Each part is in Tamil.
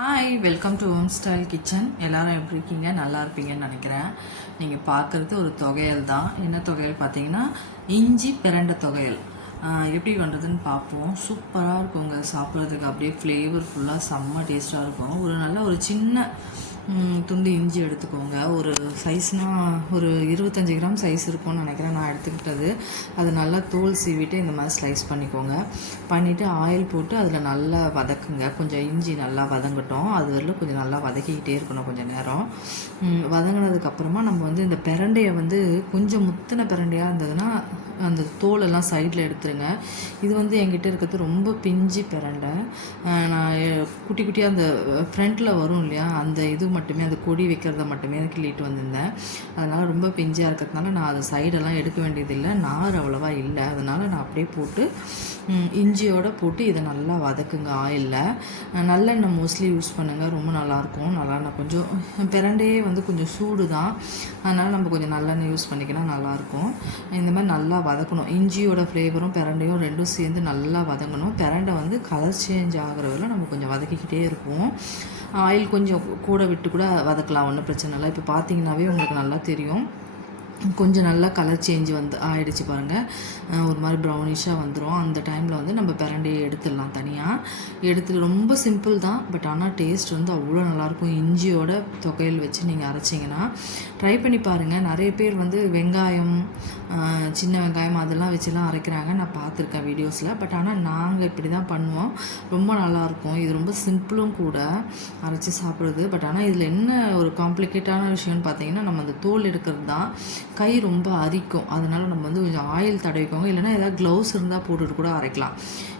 Hi, welcome to home style kitchen. எல்லோரும் எப்படி இருக்கீங்க? நல்லா இருப்பீங்கன்னு நினைக்கிறேன். நீங்கள் பார்க்குறது ஒரு தொகையல் தான். என்ன தொகையல் பார்த்தீங்கன்னா இஞ்சி பிரண்டை தொகையல். எப்படி பண்ணுறதுன்னு பார்ப்போம். சூப்பராக இருக்குங்க சாப்பிட்றதுக்கு. அப்படியே ஃப்ளேவர்ஃபுல்லாக செம்ம டேஸ்ட்டாக இருக்கும். ஒரு சின்ன துண்டு இஞ்சி எடுத்துக்கோங்க. ஒரு சைஸ்னால் ஒரு 25 கிராம் சைஸ் இருக்கும்னு நினைக்கிறேன் நான் எடுத்துக்கிட்டது. அது நல்லா தோல் சீவிட்டு இந்த மாதிரி ஸ்லைஸ் பண்ணிக்கோங்க. பண்ணிவிட்டு ஆயில் போட்டு அதில் நல்லா வதக்குங்க. கொஞ்சம் இஞ்சி நல்லா வதங்கட்டும். அது வரலும் கொஞ்சம் நல்லா வதக்கிக்கிட்டே இருக்கணும் கொஞ்சம் நேரம். வதங்கினதுக்கப்புறமா நம்ம இந்த பிரண்டையை கொஞ்சம் முத்தின பிரண்டையாக இருந்ததுன்னா அந்த தோலெல்லாம் சைடில் எடுத்துருங்க. இது என்கிட்ட இருக்கிறது ரொம்ப பிஞ்சு பிரண்டை. நான் குட்டி குட்டியாக அந்த ஃப்ரண்ட்டில் வரும் இல்லையா, அந்த இது மட்டுமே, அந்த கொடி வைக்கிறத மட்டுமே கிள்ளிட்டு வந்திருந்தேன். அதனால் ரொம்ப பிஞ்சாக இருக்கிறதுனால நான் அதை சைடெல்லாம் எடுக்க வேண்டியதில்லை. நார் அவ்வளோவா இல்லை. அதனால் நான் அப்படியே போட்டு இஞ்சியோடு போட்டு இதை நல்லா வதக்குங்க ஆயிலில். நல்லெண்ணெய் மோஸ்ட்லி யூஸ் பண்ணுங்கள், ரொம்ப நல்லாயிருக்கும். நல்லெண்ணெய் கொஞ்சம் பிரண்டையே கொஞ்சம் சூடு தான், அதனால் நம்ம கொஞ்சம் நல்லெண்ணெய் யூஸ் பண்ணிக்கினா நல்லாயிருக்கும். இந்த மாதிரி நல்லா வதக்கணும். இஞ்சியோட ஃப்ளேவரும் பிரண்டையும் ரெண்டும் சேர்ந்து நல்லா வதங்கணும். பிரண்டை கலர் சேஞ்ச் ஆகிறவரை நம்ம கொஞ்சம் வதக்கிக்கிட்டே இருப்போம். ஆயில் கொஞ்சம் கூட விட்டு கூட வதக்கலாம், ஒன்றும் பிரச்சனை இல்லை. இப்போ பார்த்தீங்கன்னாவே உங்களுக்கு நல்லா தெரியும். கொஞ்சம் நல்லா கலர் சேஞ்ச் ஆகிடுச்சு பாருங்கள். ஒரு மாதிரி ப்ரௌனிஷாக வந்துடும். அந்த டைமில் நம்ம பிரண்டையை எடுத்துடலாம் தனியாக. எடுத்து ரொம்ப சிம்பிள் தான், பட் ஆனால் டேஸ்ட் அவ்வளோ நல்லாயிருக்கும். இஞ்சியோட தொகையில் வச்சு நீங்கள் அரைச்சிங்கன்னா ட்ரை பண்ணி பாருங்கள். நிறைய பேர் வெங்காயம், சின்ன வெங்காயம் அதெல்லாம் வச்சுலாம் அரைக்கிறாங்க, நான் பார்த்துருக்கேன் வீடியோஸில். பட் ஆனால் நாங்கள் இப்படி தான் பண்ணுவோம். ரொம்ப நல்லாயிருக்கும். இது ரொம்ப சிம்பிளும் கூட அரைச்சி சாப்பிட்றது. பட் ஆனால் இதில் என்ன ஒரு காம்ப்ளிகேட்டான விஷயம்னு பார்த்தீங்கன்னா, நம்ம அந்த தோல் எடுக்கிறது தான். கை ரொம்ப அரிக்கும். அதனால் நம்ம கொஞ்சம் ஆயில் தடவிக்கோங்க. இல்லைனா ஏதாவது க்ளவுஸ் இருந்தால் போட்டுட்டு கூட அரைக்கலாம்.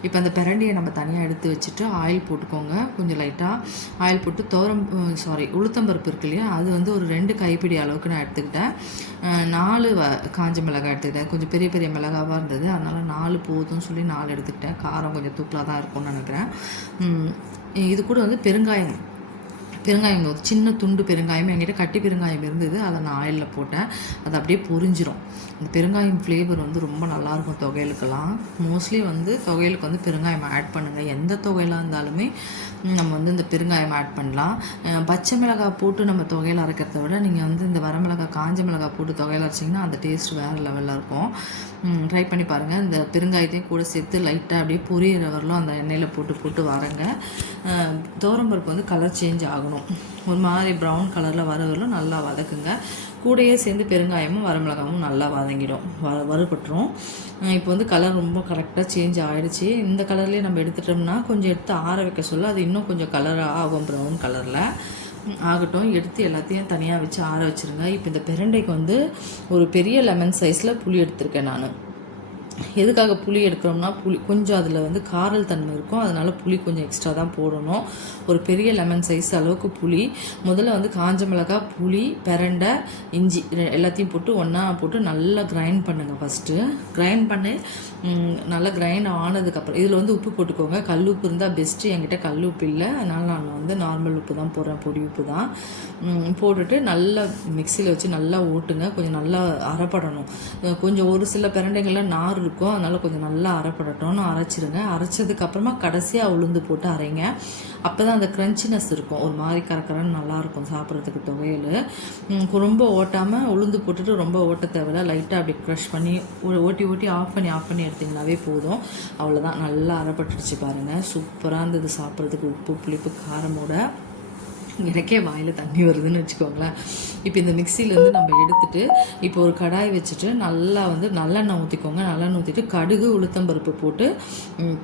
இப்போ அந்த பிரண்டையை நம்ம தனியாக எடுத்து வச்சுட்டு ஆயில் போட்டுக்கோங்க. கொஞ்சம் லைட்டாக ஆயில் போட்டு உளுத்தம்பருப்பு இருக்கு இல்லையா, அது ஒரு 2 கைப்பிடி அளவுக்கு நான் எடுத்துக்கிட்டேன். 4 காஞ்ச மிளகாய் எடுத்துக்கிட்டேன். கொஞ்சம் பெரிய பெரிய மிளகாவாக இருந்தது, அதனால் 4 போதும்னு சொல்லி 4 எடுத்துக்கிட்டேன். காரம் கொஞ்சம் தூக்கலாக தான் இருக்கும்னு நினைக்கிறேன். இது கூட பெருங்காயம் ஒரு சின்ன துண்டு பெருங்காயம், என்கிட்ட கட்டி பெருங்காயம் இருந்தது, அதை நான் ஆயிலில் போட்டேன். அது அப்படியே பொரிஞ்சிரும். இந்த பெருங்காயம் ஃப்ளேவர் ரொம்ப நல்லாயிருக்கும் தொகையலுக்கெல்லாம். மோஸ்ட்லி தொகையலுக்கு பெருங்காயம் ஆட் பண்ணுங்கள். எந்த தொகையிலாக இருந்தாலுமே நம்ம இந்த பெருங்காயம் ஆட் பண்ணலாம். பச்சை மிளகாய் போட்டு நம்ம தொகையில் அரைக்கிறத விட நீங்கள் இந்த வரமிளகாய், காஞ்ச மிளகாய் போட்டு தொகையில் அரைச்சிங்கன்னா அந்த டேஸ்ட் வேறு லெவலில் இருக்கும். ட்ரை பண்ணி பாருங்கள். இந்த பெருங்காயத்தையும் கூட சேர்த்து லைட்டாக அப்படியே பொரியிற வரலும் அந்த எண்ணெயில் போட்டு வரங்க. துவரம்பருப்பு கலர் சேஞ்ச் ஆகணும். ஒரு மாதிரி ப்ரௌன் கலரில் வரவரையிலும் நல்லா வதக்குங்க. கூடையே சேர்ந்து பெருங்காயமும் வரமிளகாயும் நல்லா வதங்கிடும், வறுபட்டுரும். இப்போ கலர் ரொம்ப கரெக்டாக சேஞ்ச் ஆகிடுச்சு. இந்த கலர்லேயே நம்ம எடுத்துட்டோம்னா கொஞ்சம் எடுத்து ஆற வைக்க சொல்ல அது இன்னும் கொஞ்சம் கலராக ஆகும், ப்ரௌன் கலரில் ஆகட்டும். எடுத்து எல்லாத்தையும் தனியாக வச்சு ஆற வச்சுருங்க. இப்போ இந்த பிரண்டைக்கு ஒரு பெரிய லெமன் சைஸில் புளி எடுத்திருக்கேன் நான். எதுக்காக புளி எடுக்கிறோம்னா, புளி கொஞ்சம் அதில் காரல் தன்மை இருக்கும், அதனால் புளி கொஞ்சம் எக்ஸ்ட்ரா தான் போடணும். ஒரு பெரிய லெமன் சைஸ் அளவுக்கு புளி. முதல்ல காஞ்ச மிளகாய், புளி, பிரண்டை, இஞ்சி எல்லாத்தையும் போட்டு ஒன்றா போட்டு நல்லா கிரைண்ட் பண்ணுங்கள். ஃபஸ்ட்டு கிரைண்ட் பண்ணி நல்லா கிரைண்ட் ஆனதுக்கப்புறம் இதில் உப்பு போட்டுக்கோங்க. கல் உப்பு இருந்தால் பெஸ்ட்டு. என்கிட்ட கல் உப்பு இல்லை, அதனால் நான் நார்மல் உப்பு தான் போடுறேன், பொடி உப்பு தான். போட்டுட்டு நல்லா மிக்சியில் வச்சு நல்லா ஓட்டுங்க. கொஞ்சம் நல்லா அரைப்படணும். கொஞ்சம் ஒரு சில பிரண்டைகளில் நார் இருக்கும், அதனால் கொஞ்சம் நல்லா அரைப்படட்டும்னு அரைச்சிருங்க. அரைச்சதுக்கப்புறமா கடைசியாக உளுந்து போட்டு அரைங்க. அப்போ தான் அந்த க்ரன்ச்சினஸ் இருக்கும், ஒரு மாதிரி கரக்கரன்னு நல்லாயிருக்கும் சாப்பிட்றதுக்கு தொகையில். ரொம்ப ஓட்டாமல் உளுந்து போட்டுட்டு ரொம்ப ஓட்ட தேவையில்ல. லைட்டாக அப்படி க்ரஷ் பண்ணி ஓட்டி ஆஃப் பண்ணி எடுத்திங்கனாவே போதும். அவ்வளோதான், நல்லா அரைப்பட்டுடுச்சு பாருங்கள். சூப்பராக இருந்தது சாப்பிட்றதுக்கு. உப்பு, புளிப்பு, காரமோட எனக்கே வாயில் தண்ணி வருதுன்னு வச்சுக்கோங்களேன். இப்போ இந்த மிக்சிலேருந்து நம்ம எடுத்துகிட்டு இப்போ ஒரு கடாய் வச்சுட்டு நல்லா நல்லெண்ணெய் ஊற்றிக்கோங்க. நல்லெண்ணெய் ஊற்றிட்டு கடுகு, உளுத்தம்பருப்பு போட்டு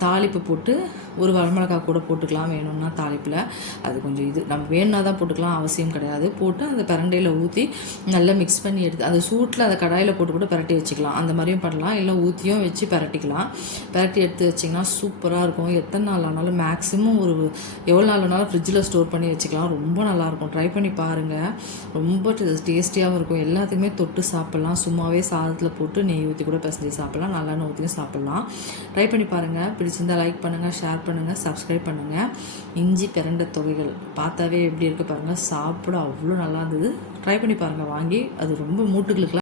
தாளிப்பு போட்டு ஒரு வரமிளகாய் கூட போட்டுக்கலாம் வேணும்னா தாளிப்பில். அது கொஞ்சம் நம்ம வேணுன்னா தான் போட்டுக்கலாம், அவசியம் கிடையாது. போட்டு அந்த பிரண்டையில் ஊற்றி நல்லா மிக்ஸ் பண்ணி எடுத்து அந்த சூட்டில் அந்த கடாயில் போட்டு கூட பிரட்டி வச்சுக்கலாம். அந்த மாதிரியும் பண்ணலாம், இல்லை ஊற்றியும் வச்சு பிரட்டிக்கலாம். பிரட்டி எடுத்து வச்சிங்கன்னா சூப்பராக இருக்கும். எத்தனை நாள் ஆனாலும் மேக்ஸிமம் எவ்வளோ நாள் ஆனாலும் ஃப்ரிட்ஜில் ஸ்டோர் பண்ணி வச்சுக்கலாம். ரொம்ப நல்லாயிருக்கும். ட்ரை பண்ணி பாருங்கள். ரொம்ப டேஸ்டியாகவும் இருக்கும். எல்லாத்துக்குமே தொட்டு சாப்பிட்லாம். சும்மாவே சாதத்தில் போட்டு நெய் ஊற்றி கூட பிசைஞ்சு சாப்பிட்லாம், நல்லெண்ணெய் ஊற்றியும் சாப்பிட்லாம். ட்ரை பண்ணி பாருங்கள். பிடிச்சிருந்தால் லைக் பண்ணுங்கள், ஷேர் பண்ணுங்கள், சப்ஸ்கிரைப் பண்ணுங்கள். இஞ்சி பிரண்டை தொகைகள் பார்த்தாவே எப்படி இருக்குது பாருங்கள். சாப்பிட அவ்வளோ நல்லா இருந்தது. ட்ரை பண்ணி பாருங்கள் வாங்கி. அது ரொம்ப மூட்டுகளுக்கு